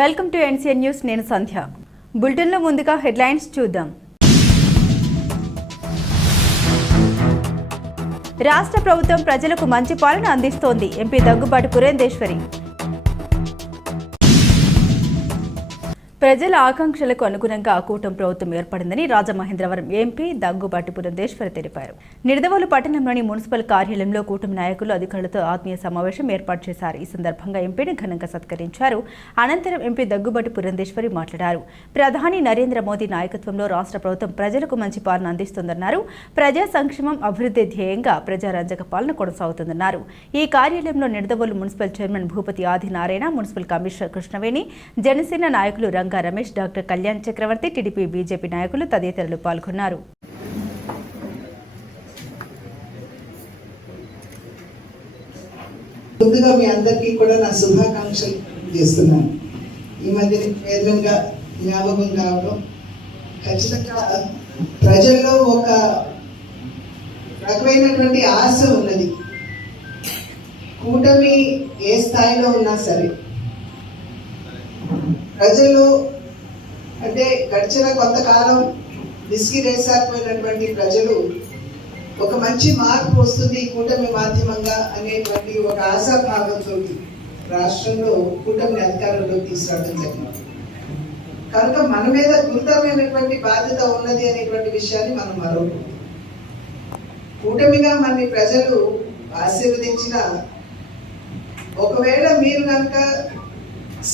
Welcome to NCN news. నేను సంధ్య. బులెటిన్లో ముందుగా హెడ్లైన్స్ చూద్దాం. రాష్ట్ర ప్రభుత్వం ప్రజలకు మంచి పాలన అందిస్తోంది. ఎంపీ దగ్గుబాటి పురంధేశ్వరి. ప్రజల ఆకాంక్షలకు అనుగుణంగా కూటమి ప్రభుత్వం ఏర్పడిందని రాజమహేంద్రవరం ఎంపీ దగ్గుబాటి పురంధేశ్వరి తెలిపారు. నిడదవోలు పట్టణంలోని మున్సిపల్ కార్యాలయంలో కూటమి నాయకులు అధికారులతో ఆత్మీయ సమావేశం ఏర్పాటు చేశారు. ఈ సందర్భంగా ఎంపీని ఘనంగా సత్కరించారు. అనంతరం ఎంపీ దగ్గుబాటి పురంధేశ్వరి మాట్లాడారు. ప్రధాని నరేంద్ర మోదీ నాయకత్వంలో రాష్ట్ర ప్రభుత్వం ప్రజలకు మంచి పాలన అందిస్తుందన్నారు. ప్రజా సంక్షేమం అభివృద్ధి ధ్యేయంగా ప్రజారంజక పాలన కొనసాగుతుందన్నారు. ఈ కార్యాలయంలో Nidadavolu municipal chairman Bhupathi Adinarayana, municipal commissioner Krishnaveni, Janasena నాయకులు రంగా రమేష్, డాక్టర్ కళ్యాణ్ చక్రవర్తి, టీడీపీ బీజేపీ నాయకులు తదితరులు పాల్గొన్నారు. ముందుగా మీ అందరికీ కూడా నా శుభాకాంక్షలు చేస్తున్నాను. ఈ మధ్య వేదంగా జ్ఞాపకం కావడం ఖచ్చితంగా ప్రజల్లో ఒక రకమైనటువంటి ఆశ ఉన్నది. కూటమి ఏ స్థాయిలో ఉన్నా సరే ప్రజలు అంటే గడిచిన కొంతకాలం విసిగిరేసారిపోయినటువంటి ప్రజలు ఒక మంచి మార్పు వస్తుంది కూటమి మాధ్యమంగా అనేటువంటి ఒక ఆశాభావంతో రాష్ట్రంలో కూటమి అధికారంలోకి తీసుకురావడం జరిగింది. కనుక మన మీద గురుతరమైనటువంటి బాధ్యత ఉన్నది అనేటువంటి విషయాన్ని మనం మరొకటి కూటమిగా మన ప్రజలు ఆశీర్వదించిన ఒకవేళ మీరు కనుక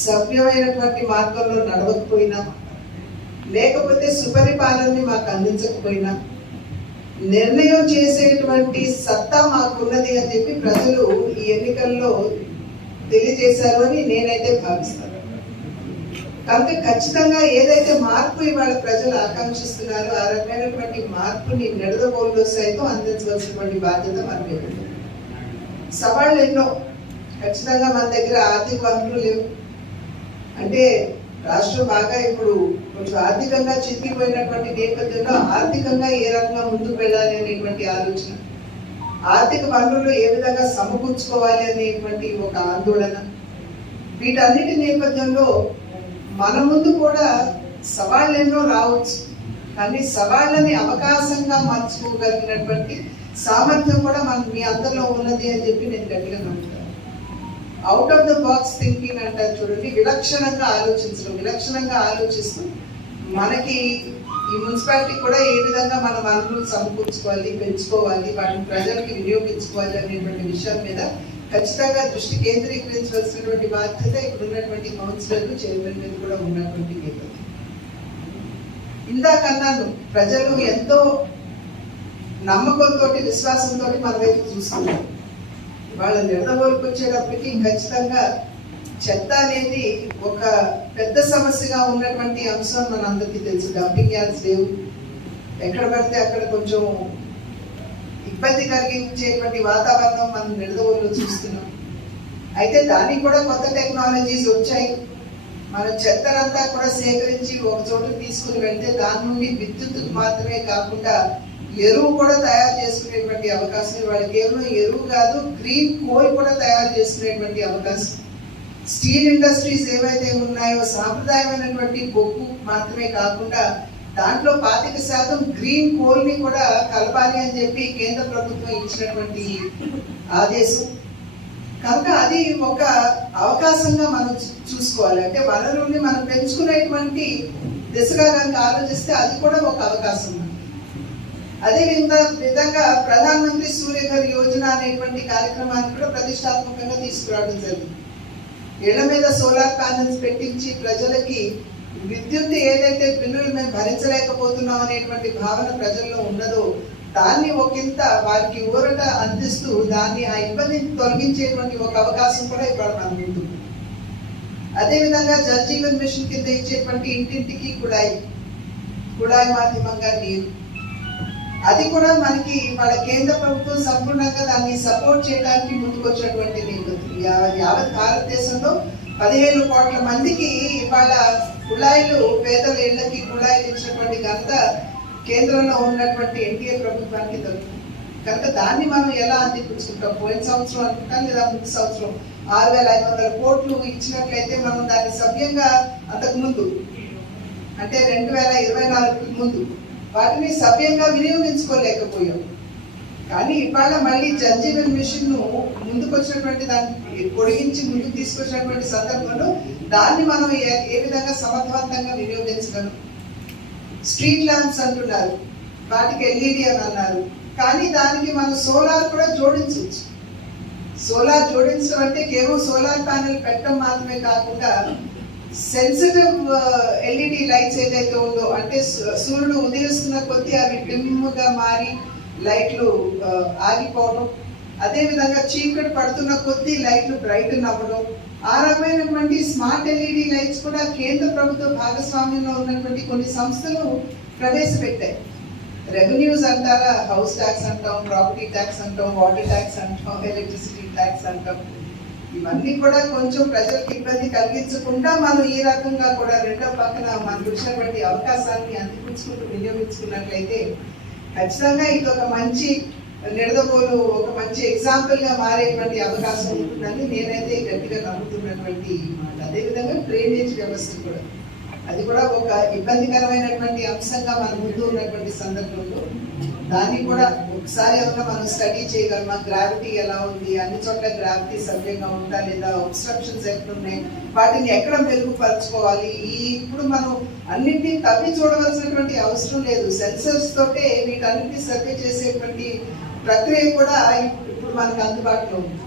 సభ్యమైనటువంటి మార్గంలో నడవకపోయినా, లేకపోతే సుపరిపాలనని మాకు అందించకపోయినా, నిర్ణయం చేసేటువంటి సత్తా మాకున్నది అని చెప్పి ప్రజలు ఈ ఎన్నికల్లో తెలియజేశారు అని నేనైతే భావిస్తాను. కనుక ఖచ్చితంగా ఏదైతే మార్పు ఇవాళ ప్రజలు ఆకాంక్షిస్తున్నారో ఆ రకమైనటువంటి మార్పుని నిడదవోలులో సైతం అందించవలసినటువంటి బాధ్యత మన మీద ఉంది. సవాళ్ళు ఎన్నో. ఖచ్చితంగా మన దగ్గర ఆర్థిక వనరులు లేవు. అంటే రాష్ట్రం బాగా ఇప్పుడు కొంచెం ఆర్థికంగా చితికిపోయినటువంటి నేపథ్యంలో ఆర్థికంగా ఏ రకంగా ముందుకు వెళ్ళాలి అనేటువంటి ఆలోచన, ఆర్థిక వనరులు ఏ విధంగా సమకూర్చుకోవాలి అనేటువంటి ఒక ఆందోళన, వీటన్నిటి నేపథ్యంలో మన ముందు కూడా సవాళ్ళు ఎన్నో రావచ్చు. కానీ సవాళ్ళని అవకాశంగా మార్చుకోగలిగినటువంటి సామర్థ్యం కూడా మీ అందరిలో ఉన్నది అని చెప్పి నేను గట్టిగా నమ్ముతాను. Out of the box thinking అంటారు చూడండి, విలక్షణంగా ఆలోచిస్తూ మనకి ఈ మున్సిపాలిటీ కూడా ఏ విధంగా మన వనరులు సమకూర్చుకోవాలి, పెంచుకోవాలి, వాటిని ప్రజలకి వినియోగించుకోవాలి అనేటువంటి విషయం మీద ఖచ్చితంగా దృష్టి కేంద్రీకరించవలసినటువంటి బాధ్యత ఇప్పుడు ఉన్నటువంటి కౌన్సిలర్లు, చైర్మన్ మీద కూడా ఉన్నటువంటి నేపథ్యం. ఇందాకన్నాను, ప్రజలు ఎంతో నమ్మకంతో, విశ్వాసంతో మన వైపు చూస్తున్నారు. వాళ్ళ నిడదవోలుకు వచ్చేటప్పటికి ఖచ్చితంగా చెత్త అనేది ఒక పెద్ద సమస్యగా ఉన్నటువంటి అంశం మన అందరికీ తెలుసు. డంపింగ్ యార్డ్స్ లేవు, ఎక్కడ పడితే అక్కడ కొంచెం ఇబ్బంది కలిగించేటువంటి వాతావరణం మనం నిడదవోలులో చూస్తున్నాం. అయితే దానికి కూడా కొత్త టెక్నాలజీస్ వచ్చాయి. మన చెత్తనంతా కూడా సేకరించి ఒక చోటు తీసుకుని వెళ్తే దాని నుండి విద్యుత్తుకు మాత్రమే కాకుండా ఎరువు కూడా తయారు చేసుకునేటువంటి అవకాశం, వాళ్ళు కేవలం ఎరువు కాదు, గ్రీన్ కోల్ కూడా తయారు చేసుకునేటువంటి అవకాశం. స్టీల్ ఇండస్ట్రీస్ ఏవైతే ఉన్నాయో సాంప్రదాయమైనటువంటి బొగ్గు మాత్రమే కాకుండా దాంట్లో 25% గ్రీన్ కోల్ ని కూడా కలపాలి అని చెప్పి కేంద్ర ప్రభుత్వం ఇచ్చినటువంటి ఆదేశం. కనుక అది ఒక అవకాశంగా మనం చూసుకోవాలి. అంటే వనరుల్ని మనం పెంచుకునేటువంటి దిశగా కనుక ఆలోచిస్తే అది కూడా ఒక అవకాశం. అదే విధంగా ప్రధానమంత్రి సూర్యఘర్ యోజన అనేటువంటి కార్యక్రమాన్ని కూడా ప్రతిష్టాత్మకంగా తీసుకురావడం జరిగింది. ఇళ్ల మీద సోలార్ ప్యానెల్స్ పెట్టించి ప్రజలకి విద్యుత్ ఏదైతే బిల్లులు మేము భరించలేకపోతున్నాం అనేటువంటి భావన ప్రజల్లో ఉన్నదో దాన్ని ఒకంత వారికి ఊరట అందిస్తూ దాన్ని ఆ ఇబ్బందిని తొలగించేటువంటి ఒక అవకాశం కూడా ఇప్పుడు మన ముందు. అదేవిధంగా జల్ జీవన్ మిషన్ కింద ఇచ్చేటువంటి ఇంటింటికి కుళాయి మాధ్యమంగా నీరు, అది కూడా మనకి వాళ్ళ కేంద్ర ప్రభుత్వం సంపూర్ణంగా దాన్ని సపోర్ట్ చేయడానికి ముందుకు వచ్చినటువంటి నేపథ్యం. యావత్ భారతదేశంలో 15 కోట్ల మందికి ఇవాళ కుళాయిలు, పేదల ఇళ్లకి కుళాయిలు ఇచ్చినటువంటి ఘనత కేంద్రంలో ఉన్నటువంటి ఎన్డీఏ ప్రభుత్వానికి దొరుకుతుంది. కనుక దాన్ని మనం ఎలా అందిపుచ్చుకుంటాం? పోయిన సంవత్సరం అనుకుంటాం లేదా ముందు సంవత్సరం 6,500 కోట్లు ఇచ్చినట్లయితే మనం దాన్ని సవ్యంగా అంతకుముందు అంటే 2024 ముందు వాటిని సవ్యంగా వినియోగించుకోలేకపోయాం. కానీ ఇవాళ మళ్ళీ జల్ జీవన్ మిషన్ ను ముందుకు వచ్చినటువంటి దాన్ని పొడిగించి ముందుకు తీసుకొచ్చినటువంటి సందర్భంలో దాన్ని మనం ఏ విధంగా సమర్థవంతంగా వినియోగించగలం. స్ట్రీట్ ల్యాంప్స్ అంటున్నారు, వాటికి ఎల్ఈడి అని అన్నారు, కానీ దానికి మనం సోలార్ కూడా జోడించవచ్చు. సోలార్ జోడించడం అంటే కేవలం సోలార్ ప్యానెల్ పెట్టడం మాత్రమే కాకుండా సెన్సిటివ్ ఎల్ఈడి లైట్స్ ఏదైతే ఉందో అంటే సూర్యుడు ఉదయిస్తున్న కొద్దీ అవి డిమ్గా మారి లైట్లు ఆగిపోవడం, అదేవిధంగా చీకటి పడుతున్న కొద్దీ లైట్లు బ్రైటన్ అవ్వడం, ఆ రకమైనటువంటి స్మార్ట్ ఎల్ఈడి లైట్స్ కూడా కేంద్ర ప్రభుత్వ భాగస్వామ్యంలో ఉన్నటువంటి కొన్ని సంస్థలు ప్రవేశపెట్టాయి. రెవెన్యూస్ అంటారా, హౌస్ ట్యాక్స్ అంటాం, ప్రాపర్టీ ట్యాక్స్ అంటాం, వాటర్ ట్యాక్స్ అంటాం, ఎలక్ట్రిసిటీ ట్యాక్స్ అంటాం. ఇవన్నీ కూడా కొంచెం ప్రజలకు ఇబ్బంది కలిగించకుండా మనం ఈ రకంగా కూడా రెండో పక్కన మనకు వచ్చినటువంటి అవకాశాన్ని అందిపుచ్చుకుంటూ వినియోగించుకున్నట్లయితే ఖచ్చితంగా ఇది ఒక మంచి నిడదవోలు ఒక మంచి ఎగ్జాంపుల్ గా మారేటువంటి అవకాశం ఉంటుందని నేనైతే గట్టిగా నమ్ముతున్నటువంటి మాట. అదేవిధంగా డ్రైనేజ్ వ్యవస్థ కూడా అది కూడా ఒక ఇబ్బందికరమైనటువంటి అంశంగా మన ముందు ఉన్నటువంటి సందర్భంలో దాన్ని కూడా ఒకసారి ఏమన్నా మనం స్టడీ చేయగలమా, గ్రావిటీ ఎలా ఉంది, అన్ని చోట్ల గ్రావిటీ సవ్యంగా ఉందా లేదా, అబ్స్ట్రక్షన్స్ ఎక్కడ ఉన్నాయి, వాటిని ఎక్కడ మెరుగుపరచుకోవాలి. ఇప్పుడు మనం అన్నింటినీ తవ్వి చూడవలసినటువంటి అవసరం లేదు. సెన్సర్స్ తోటే వీటన్నిటిని సర్వే చేసేటువంటి ప్రక్రియ కూడా ఇప్పుడు మనకు అందుబాటులో ఉంది.